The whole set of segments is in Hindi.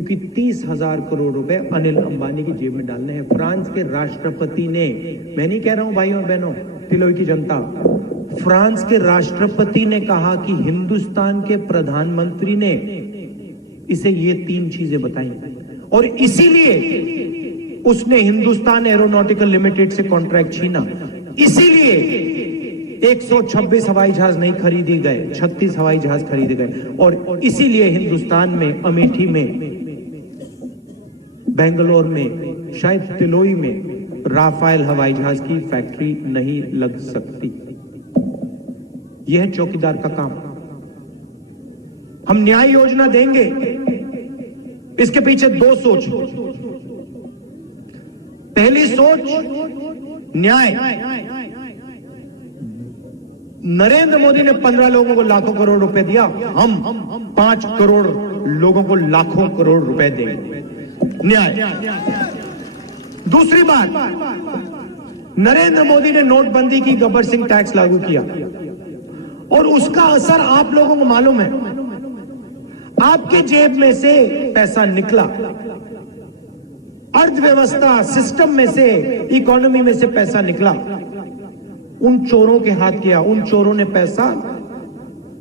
क्योंकि 30,000 करोड़ रुपए अनिल अंबानी की जेब में डालने हैं। फ्रांस के राष्ट्रपति ने, मैं नहीं कह रहा हूं भाइयों और बहनों, तिलोई की जनता, फ्रांस के राष्ट्रपति ने कहा कि हिंदुस्तान के प्रधानमंत्री ने इसे ये 3 चीजें बताई और इसीलिए उसने हिंदुस्तान एरोनॉटिकल लिमिटेड से कॉन्ट्रैक्ट छीना। इसीलिए 126 हवाई जहाज नहीं खरीदी गए, 36 हवाई जहाज खरीदे गए और इसीलिए हिंदुस्तान में, अमेठी में, बेंगलोर में, शायद तिलोई में राफेल हवाई जहाज की फैक्ट्री नहीं लग सकती। यह है चौकीदार का काम। हम न्याय योजना देंगे, इसके पीछे 2 सोच। पहली सोच न्याय। नरेंद्र मोदी ने 15 लोगों को लाखों करोड़ रुपए दिया, हम 5 करोड़ लोगों को लाखों करोड़ रुपए देंगे। न्याय। दूसरी बात, नरेंद्र मोदी ने नोटबंदी की, गब्बर सिंह टैक्स लागू किया और उसका असर आप लोगों को मालूम है। आपके जेब में से पैसा निकला, अर्थव्यवस्था सिस्टम में से, इकोनॉमी में से पैसा निकला, उन चोरों के हाथ गया, उन चोरों ने पैसा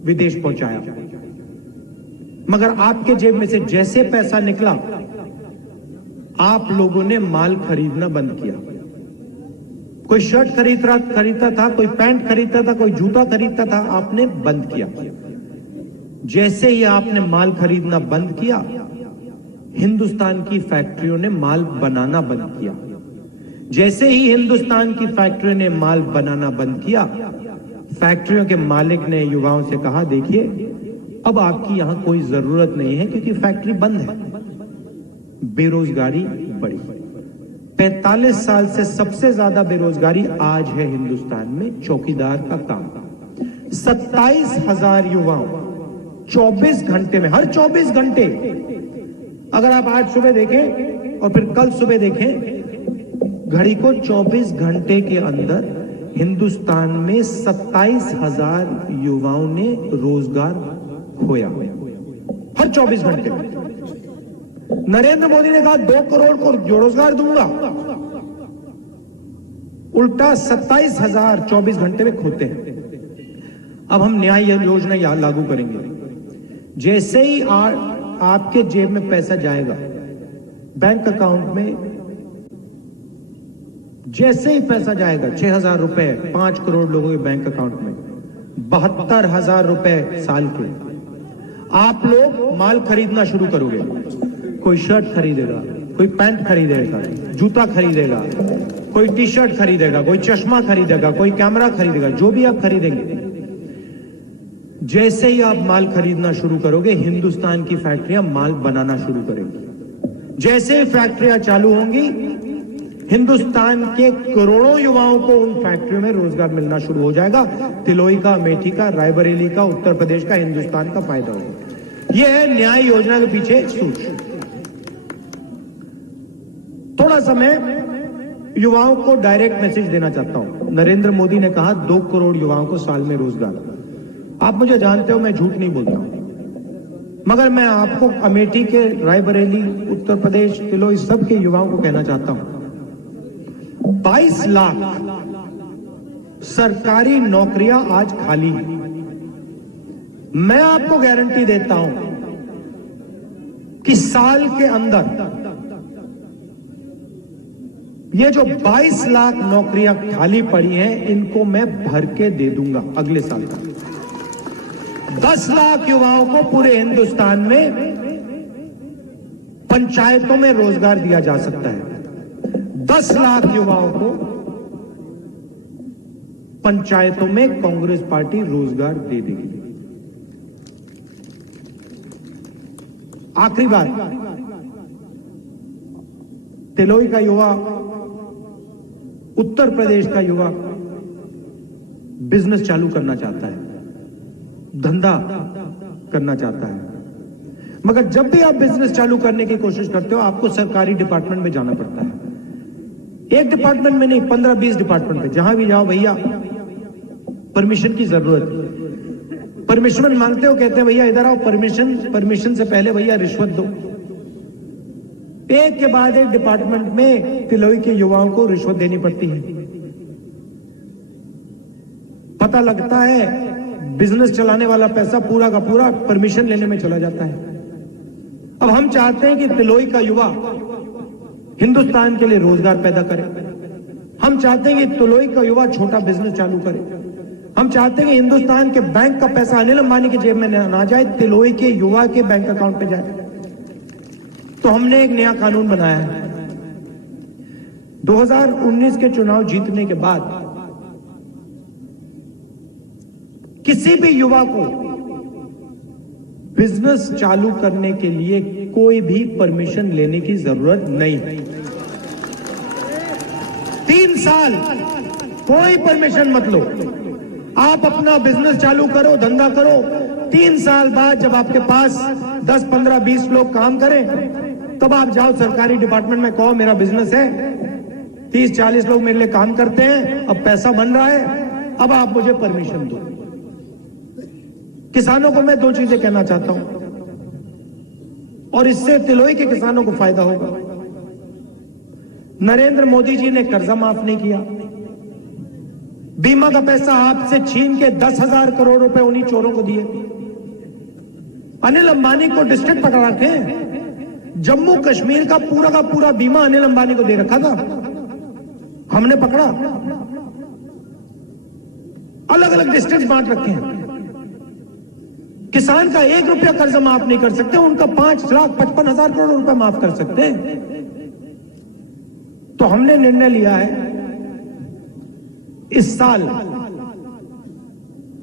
विदेश पहुंचाया। मगर आपके जेब में से जैसे पैसा निकला, आप लोगों ने माल खरीदना बंद किया। कोई शर्ट खरीदता था, कोई पैंट खरीदता था, कोई जूता खरीदता था, आपने बंद किया। जैसे ही आपने माल खरीदना बंद किया, हिंदुस्तान की फैक्ट्रियों ने माल बनाना बंद किया। जैसे ही हिंदुस्तान की फैक्ट्रियों ने माल बनाना बंद किया, फैक्ट्रियों के मालिक ने युवाओं से कहा, देखिए अब आपकी यहां कोई जरूरत नहीं है क्योंकि फैक्ट्री बंद है। बेरोजगारी बढ़ी। 45 साल से सबसे ज्यादा बेरोजगारी आज है हिंदुस्तान में। चौकीदार का काम। 27,000 युवाओं 24 घंटे में, हर 24 घंटे, अगर आप आज सुबह देखें और फिर कल सुबह देखें, घड़ी को 24 घंटे के अंदर हिंदुस्तान में 27,000 युवाओं ने रोजगार खोया। हर 24 घंटे में। नरेंद्र मोदी ने कहा 2 करोड़ को रोजगार दूंगा, उल्टा 27,000 24 घंटे में खोते हैं। अब हम न्याय योजना यहां लागू करेंगे। जैसे ही आपके जेब में पैसा जाएगा, बैंक अकाउंट में जैसे ही पैसा जाएगा, 6,000 रुपए 5 करोड़ लोगों के बैंक अकाउंट में, 72,000 रुपए साल के, आप लोग माल खरीदना शुरू करोगे। कोई शर्ट खरीदेगा, कोई पैंट खरीदेगा, जूता खरीदेगा, कोई टी शर्ट खरीदेगा, कोई चश्मा खरीदेगा, कोई कैमरा खरीदेगा, जो भी आप खरीदेंगे। जैसे ही आप माल खरीदना शुरू करोगे, हिंदुस्तान की फैक्ट्रियां माल बनाना शुरू करेंगी। जैसे फैक्ट्रियां चालू होंगी, हिंदुस्तान के करोड़ों युवाओं को उन फैक्ट्रियों में रोजगार मिलना शुरू हो जाएगा। तिलोई का, अमेठी का, रायबरेली का, उत्तर प्रदेश का, हिंदुस्तान का फायदा होगा। यह है न्याय योजना के पीछे सोच। थोड़ा सा मैं युवाओं को डायरेक्ट मैसेज देना चाहता हूं। नरेंद्र मोदी ने कहा 2 करोड़ युवाओं को साल में रोजगार। आप मुझे जानते हो, मैं झूठ नहीं बोलता हूं, मगर मैं आपको अमेठी के, रायबरेली, उत्तर प्रदेश, तिलोई, सब के युवाओं को कहना चाहता हूं, 22 लाख सरकारी नौकरियां आज खाली हैं। मैं आपको गारंटी देता हूं कि साल के अंदर ये जो 22 लाख नौकरियां खाली पड़ी हैं, इनको मैं भर के दे दूंगा अगले साल तक। 10 लाख युवाओं को पूरे हिंदुस्तान में पंचायतों में रोजगार दिया जा सकता है। 10 लाख युवाओं को पंचायतों में कांग्रेस पार्टी रोजगार दे देगी। आखिरी बात, तिलोई का युवा, उत्तर प्रदेश का युवा बिजनेस चालू करना चाहता है, धंधा करना चाहता है, मगर जब भी आप बिजनेस चालू करने की कोशिश करते हो, आपको सरकारी डिपार्टमेंट में जाना पड़ता है। एक डिपार्टमेंट में नहीं, 15-20 डिपार्टमेंट में। जहां भी जाओ भैया, परमिशन की जरूरत है। परमिशन मांगते हो, कहते हैं भैया इधर आओ, परमिशन से पहले भैया रिश्वत दो। एक के बाद एक डिपार्टमेंट में तिलोई के युवाओं को रिश्वत देनी पड़ती है। पता लगता है बिजनेस चलाने वाला पैसा पूरा का पूरा परमिशन लेने में चला जाता है। अब हम चाहते हैं कि तिलोई का युवा हिंदुस्तान के लिए रोजगार पैदा करे। हम चाहते हैं कि तिलोई का युवा छोटा बिजनेस चालू करे। हम चाहते हैं कि हिंदुस्तान के बैंक का पैसा अनिल अंबानी की जेब में ना जाए, तिलोई के युवा के बैंक अकाउंट पे जाए। तो हमने एक नया कानून बनाया है। 2019 के चुनाव जीतने के बाद किसी भी युवा को बिजनेस चालू करने के लिए कोई भी परमिशन लेने की जरूरत नहीं है। 3 साल कोई परमिशन मत लो, आप अपना बिजनेस चालू करो, धंधा करो। 3 साल बाद जब आपके पास 10, 15, 20 लोग काम करें, तब आप जाओ सरकारी डिपार्टमेंट में, कहो मेरा बिजनेस है, 30, 40 लोग मेरे लिए काम करते हैं, अब पैसा बन रहा है, अब आप मुझे परमिशन दो। किसानों को मैं 2 चीजें कहना चाहता हूं और इससे तिलोई के किसानों को फायदा होगा। नरेंद्र मोदी जी ने कर्जा माफ नहीं किया, बीमा का पैसा आपसे छीन के 10,000 करोड़ रुपए उन्हीं चोरों को दिए। अनिल अंबानी को डिस्ट्रिक्ट पकड़ा के जम्मू कश्मीर का पूरा बीमा अनिल अंबानी को दे रखा था, हमने पकड़ा। अलग अलग डिस्ट्रिक्ट बांट रखे हैं। किसान का 1 रुपया कर्जा माफ नहीं कर सकते, उनका 5,55,000 करोड़ रुपए माफ कर सकते हैं। तो हमने निर्णय लिया है, इस साल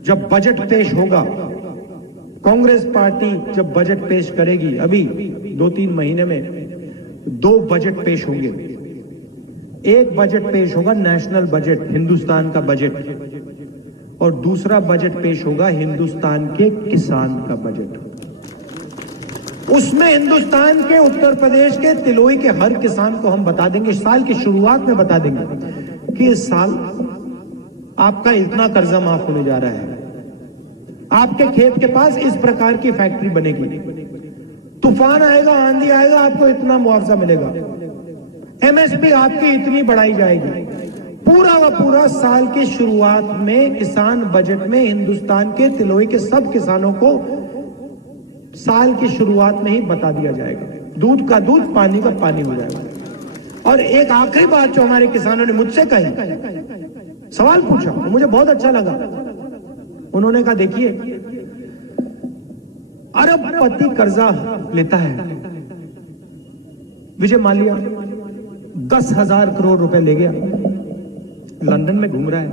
जब बजट पेश होगा, कांग्रेस पार्टी जब बजट पेश करेगी, अभी 2-3 महीने में 2 बजट पेश होंगे। एक बजट पेश होगा नेशनल बजट, हिंदुस्तान का बजट, और दूसरा बजट पेश होगा हिंदुस्तान के किसान का बजट। उसमें हिंदुस्तान के उत्तर प्रदेश के तिलोई के हर किसान को हम बता देंगे, साल की शुरुआत में बता देंगे कि इस साल आपका इतना कर्जा माफ होने जा रहा है, आपके खेत के पास इस प्रकार की फैक्ट्री बनेगी, तूफान आएगा, आंधी आएगा, आपको इतना मुआवजा मिलेगा, एमएसपी आपकी इतनी बढ़ाई जाएगी। पूरा का पूरा साल की शुरुआत में किसान बजट में हिंदुस्तान के तिलोई के सब किसानों को साल की शुरुआत में ही बता दिया जाएगा। दूध का दूध, पानी का पानी हो जाएगा। और एक आखिरी बात जो हमारे किसानों ने मुझसे कही, सवाल पूछा, मुझे बहुत अच्छा लगा। उन्होंने कहा, देखिए अरबपति कर्जा लेता है, विजय माल्या 10,000 करोड़ रुपए ले गया, लंदन में घूम रहा है,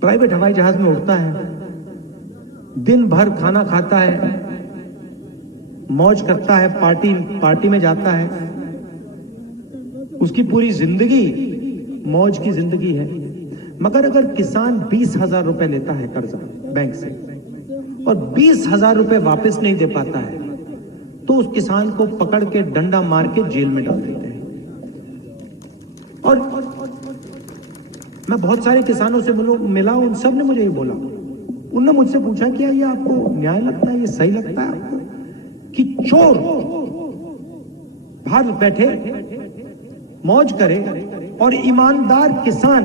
प्राइवेट हवाई जहाज में उड़ता है, दिन भर खाना खाता है, मौज करता है, पार्टी में जाता है, उसकी पूरी जिंदगी मौज की जिंदगी है। मगर अगर किसान 20,000 रुपए लेता है कर्जा बैंक से और 20,000 रुपए वापस नहीं दे पाता है, तो उस किसान को पकड़ के डंडा मार के जेल में डाल देते हैं। और मैं बहुत सारे किसानों से मिला, उन सब ने मुझे ये बोला, उनने मुझसे पूछा कि ये आपको न्याय लगता है, ये सही लगता है आपको कि चोर बाहर बैठे मौज करे और ईमानदार किसान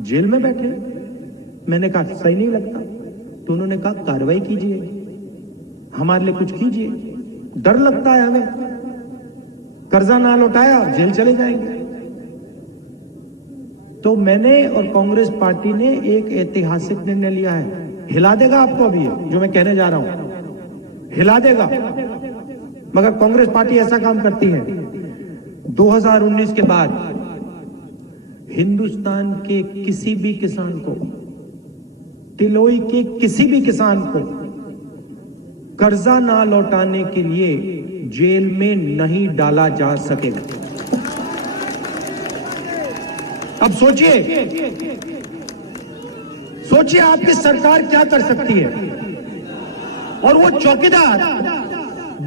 जेल में बैठे? मैंने कहा सही नहीं लगता। तो उन्होंने कहा कार्रवाई कीजिए, हमारे लिए कुछ कीजिए, डर लगता है हमें, कर्जा ना लौटाया जेल चले जाएंगे। तो मैंने और कांग्रेस पार्टी ने एक ऐतिहासिक निर्णय लिया है, हिला देगा आपको अभी जो मैं कहने जा रहा हूं, हिला देगा। मगर कांग्रेस पार्टी ऐसा काम करती है, 2019 के बाद हिंदुस्तान के किसी भी किसान को, तिलोई के किसी भी किसान को कर्जा ना लौटाने के लिए जेल में नहीं डाला जा सकेगा। अब सोचिए आपकी सरकार क्या कर सकती है। और वो चौकीदार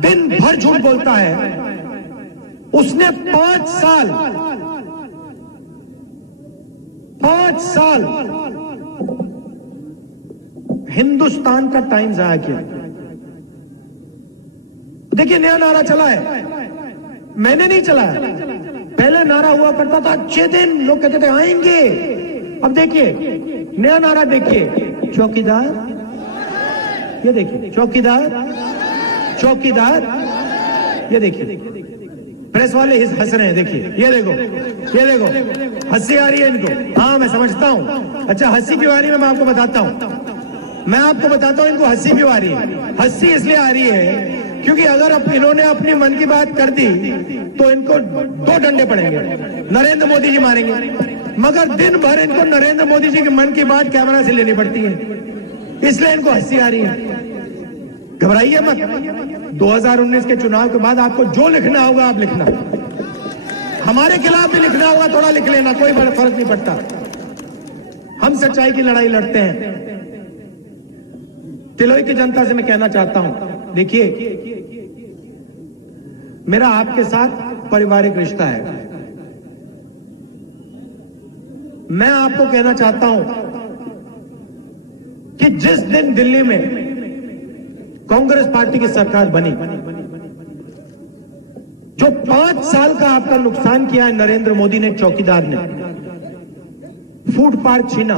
दिन भर झूठ बोलता है, उसने 5 साल हिंदुस्तान का टाइम जाया किया। देखिए नया नारा चला है, मैंने नहीं चलाया। पहले नारा हुआ करता था अच्छे दिन, लोग कहते थे आएंगे। अब देखिए नया नारा देखिए, चौकीदार, ये देखिए चौकीदार, चौकीदार, ये देखिए प्रेस वाले हंस रहे हैं, देखिए ये देखो, ये देखो हंसी आ रही है इनको। हाँ मैं समझता हूं। अच्छा हंसी क्यों आ रही है मैं आपको बताता हूं, मैं आपको बताता हूं इनको हंसी क्यों आ रही है। हंसी इसलिए आ रही है क्योंकि अगर इन्होंने अपनी मन की बात कर दी तो इनको 2 डंडे पड़ेंगे, नरेंद्र मोदी जी मारेंगे। मगर दिन भर इनको नरेंद्र मोदी जी की मन की बात कैमरा से लेनी पड़ती है, इसलिए इनको हंसी आ रही है। घबराइए मत, 2019 के चुनाव के बाद आपको जो लिखना होगा आप लिखना, हमारे खिलाफ भी लिखना होगा थोड़ा लिख लेना, कोई फर्क नहीं पड़ता। हम सच्चाई की लड़ाई लड़ते हैं। तिलोई की जनता से मैं कहना चाहता हूं, देखिए मेरा आपके साथ पारिवारिक रिश्ता है। मैं आपको कहना चाहता हूं कि जिस दिन दिल्ली में कांग्रेस पार्टी की सरकार बनी, जो 5 साल का आपका नुकसान किया है नरेंद्र मोदी ने, चौकीदार ने, फूड पार्क छीना,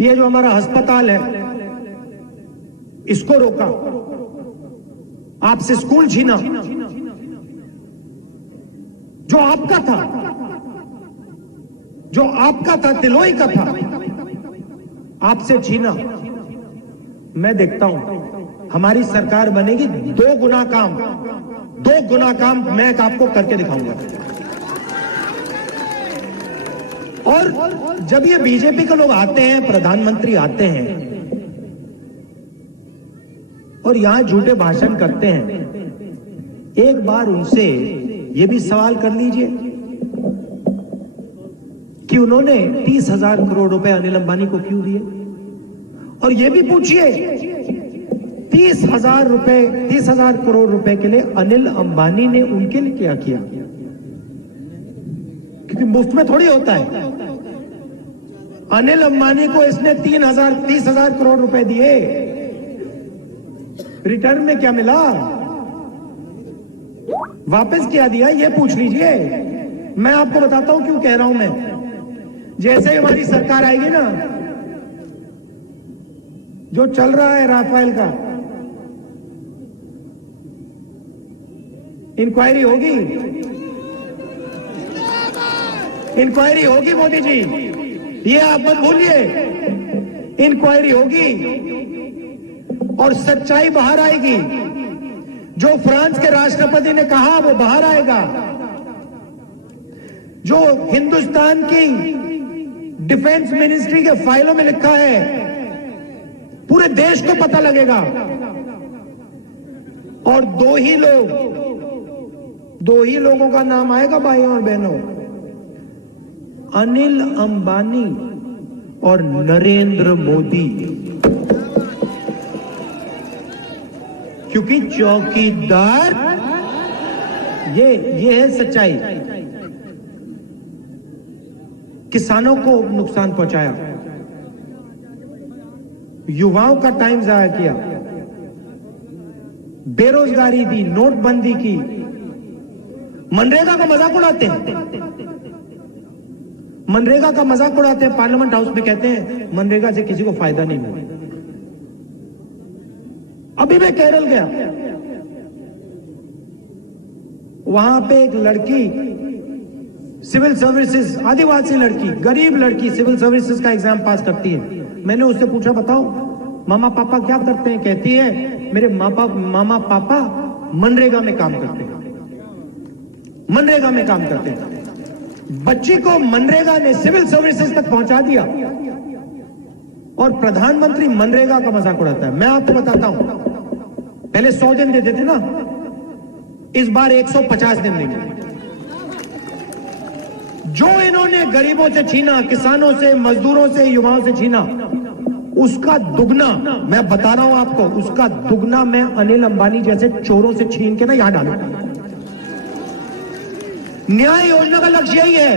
ये जो हमारा अस्पताल है इसको रोका, आपसे स्कूल छीना, जो आपका था, जो आपका था, तिलोई का था, आपसे छीना। मैं देखता हूं हमारी सरकार बनेगी 2 गुना काम मैं आपको करके दिखाऊंगा। और जब ये बीजेपी के लोग आते हैं, प्रधानमंत्री आते हैं और यहां झूठे भाषण करते हैं, एक बार उनसे यह भी सवाल कर लीजिए कि उन्होंने 30,000 करोड़ रुपए अनिल अंबानी को क्यों दिए, और यह भी पूछिए 30,000 करोड़ रुपए के लिए अनिल अंबानी ने उनके लिए क्या किया, क्योंकि मुफ्त में थोड़ी होता है। अनिल अंबानी को इसने 30,000 करोड़ रुपए दिए, रिटर्न में क्या मिला, वापस क्या दिया, ये पूछ लीजिए। मैं आपको बताता हूं क्यों कह रहा हूं मैं। जैसे ही हमारी सरकार आएगी ना, जो चल रहा है राफेल का, इंक्वायरी होगी, इंक्वायरी होगी मोदी जी, ये आप मत भूलिए। इंक्वायरी होगी और सच्चाई बाहर आएगी। जो फ्रांस के राष्ट्रपति ने कहा वो बाहर आएगा। जो हिंदुस्तान की डिफेंस मिनिस्ट्री के फाइलों में लिखा है पूरे देश को पता लगेगा। और 2 ही लोगों का नाम आएगा भाइयों और बहनों, अनिल अंबानी और नरेंद्र मोदी, क्योंकि चौकीदार, ये है सच्चाई। किसानों को नुकसान पहुंचाया, युवाओं का टाइम जाया किया, बेरोजगारी दी, नोटबंदी की, मनरेगा का मजाक उड़ाते हैं, मनरेगा का मजाक उड़ाते हैं। पार्लियामेंट हाउस में कहते हैं मनरेगा से किसी को फायदा नहीं हुआ। अभी मैं केरल गया, वहां पे एक लड़की सिविल सर्विसेज, आदिवासी लड़की, गरीब लड़की सिविल सर्विसेज का एग्जाम पास करती है। मैंने उससे पूछा बताओ मामा पापा क्या करते हैं? कहती है मेरे मामा पापा मनरेगा में काम करते हैं, मनरेगा में काम करते हैं। बच्ची को मनरेगा ने सिविल सर्विसेज तक पहुंचा दिया और प्रधानमंत्री मनरेगा का मजाक उड़ाता है। मैं आपको बताता हूं, पहले 100 दिन देते थे ना, इस बार 150 दिन देंगे। जो इन्होंने गरीबों से छीना, किसानों से, मजदूरों से, युवाओं से छीना, उसका दुगना, मैं बता रहा हूं आपको, उसका दुगना मैं अनिल अंबानी जैसे चोरों से छीन के ना यहां डालूंगा। न्याय योजना का लक्ष्य यही है,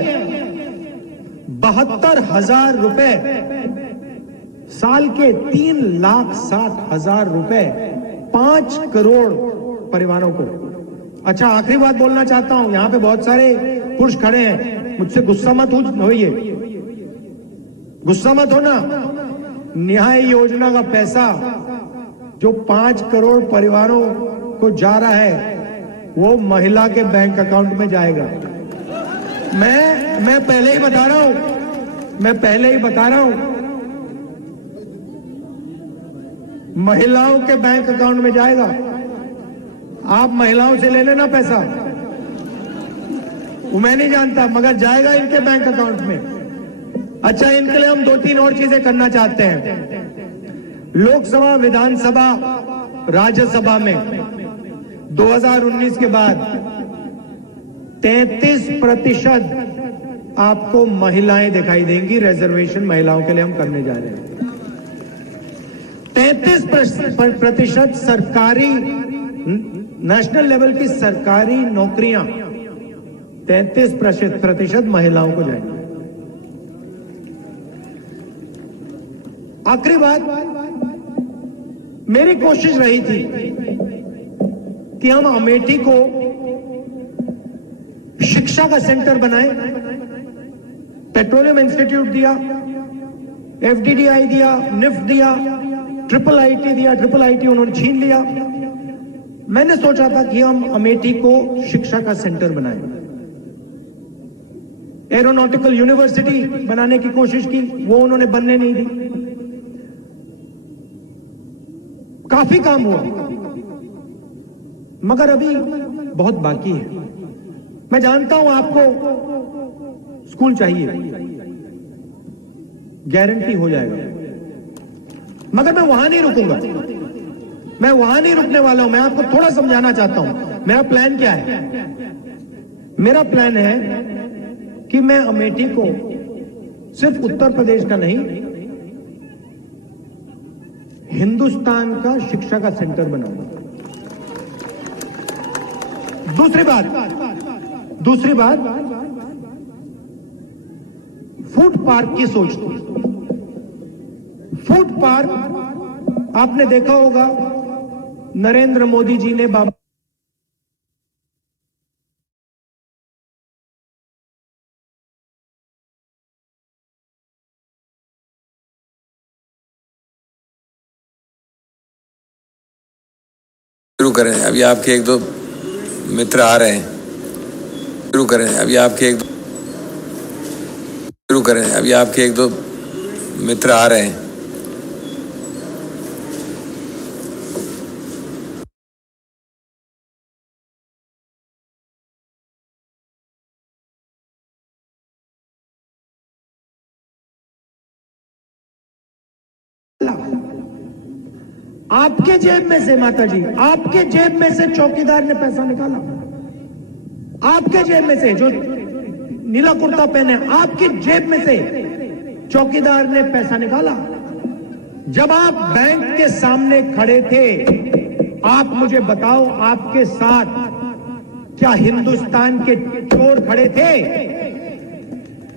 72,000 रुपए साल के, 3,60,000 रुपए 5 करोड़ परिवारों को। अच्छा, आखिरी बात बोलना चाहता हूं, यहां पे बहुत सारे पुरुष खड़े हैं, मुझसे गुस्सा मत होइए, गुस्सा मत होना। न्याय योजना का पैसा जो 5 करोड़ परिवारों को जा रहा है वो महिला के बैंक अकाउंट में जाएगा। मैं पहले ही बता रहा हूं, महिलाओं के बैंक अकाउंट में जाएगा। आप महिलाओं से ले लेना पैसा, वो मैं नहीं जानता, मगर जाएगा इनके बैंक अकाउंट में। अच्छा, इनके लिए हम 2-3 और चीजें करना चाहते हैं। लोकसभा, विधानसभा, राज्यसभा में 2019 के बाद 33% आपको महिलाएं दिखाई देंगी। रिजर्वेशन महिलाओं के लिए हम करने जा रहे हैं। 33% सरकारी, नेशनल लेवल की सरकारी नौकरियां 33% महिलाओं को जाएंगी। आखिरी बात, मेरी कोशिश रही थी कि हम अमेठी को शिक्षा का सेंटर बनाएं। पेट्रोलियम इंस्टीट्यूट दिया, एफडीडीआई दिया, निफ्ट दिया, ट्रिपल आईटी दिया, ट्रिपल आईटी उन्होंने छीन लिया। मैंने सोचा था कि हम अमेठी को शिक्षा का सेंटर बनाएं। एरोनॉटिकल यूनिवर्सिटी बनाने की कोशिश की, वो उन्होंने बनने नहीं दी। काफी काम हुआ, मगर अभी बहुत बाकी है। मैं जानता हूं आपको स्कूल चाहिए, गारंटी हो जाएगा, मगर मैं वहां नहीं रुकूंगा, मैं वहां नहीं रुकने वाला हूं। मैं आपको थोड़ा समझाना चाहता हूं मेरा प्लान क्या है। मेरा प्लान है कि मैं अमेठी को सिर्फ उत्तर प्रदेश का नहीं, हिंदुस्तान का शिक्षा का सेंटर बनाऊंगा। दूसरी बात, फूड पार्क की सोच थी। फूड पार्क आपने देखा होगा, नरेंद्र मोदी जी ने बाबा शुरू करें। अभी आपके 1-2 मित्र आ रहे हैं। शुरू करें। अभी आपके 1-2 मित्र आ रहे हैं। आपके जेब में से, माता जी, आपके जेब में से चौकीदार ने पैसा निकाला। आपके जेब में से, जो नीला कुर्ता पहने, आपके जेब में से चौकीदार ने पैसा निकाला। जब आप बैंक के सामने खड़े थे, आप मुझे बताओ, आपके साथ क्या हिंदुस्तान के चोर खड़े थे?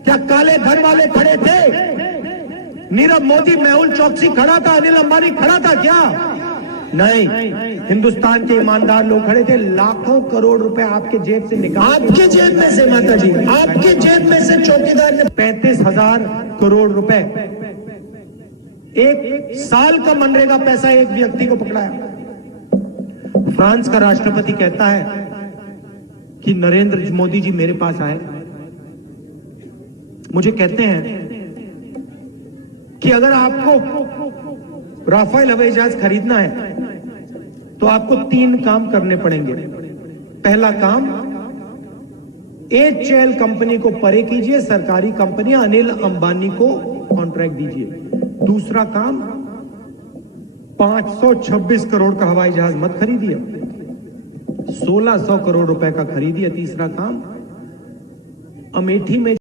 क्या काले धन वाले खड़े थे? नीरव मोदी, मेहुल चौकसी खड़ा था, अनिल अंबानी खड़ा था क्या? नहीं, हिंदुस्तान के ईमानदार लोग खड़े थे। लाखों करोड़ रुपए आपके जेब से निकाल, आपके जेब में से, माता जी, आपके जेब में से चौकीदार ने 35,000 करोड़ रुपए, 1 साल का मनरेगा पैसा एक व्यक्ति को पकड़ाया। फ्रांस का राष्ट्रपति कहता है कि नरेंद्र मोदी जी मेरे पास आए, मुझे कहते हैं कि अगर आपको राफेल हवाई जहाज खरीदना है तो आपको 3 काम करने पड़ेंगे। पहला काम, HAL कंपनी को परे कीजिए, सरकारी कंपनी अनिल अंबानी को कॉन्ट्रैक्ट दीजिए। दूसरा काम, 526 करोड़ का हवाई जहाज मत खरीदिए, 1600 करोड़ रुपए का खरीदिए। तीसरा काम, अमेठी में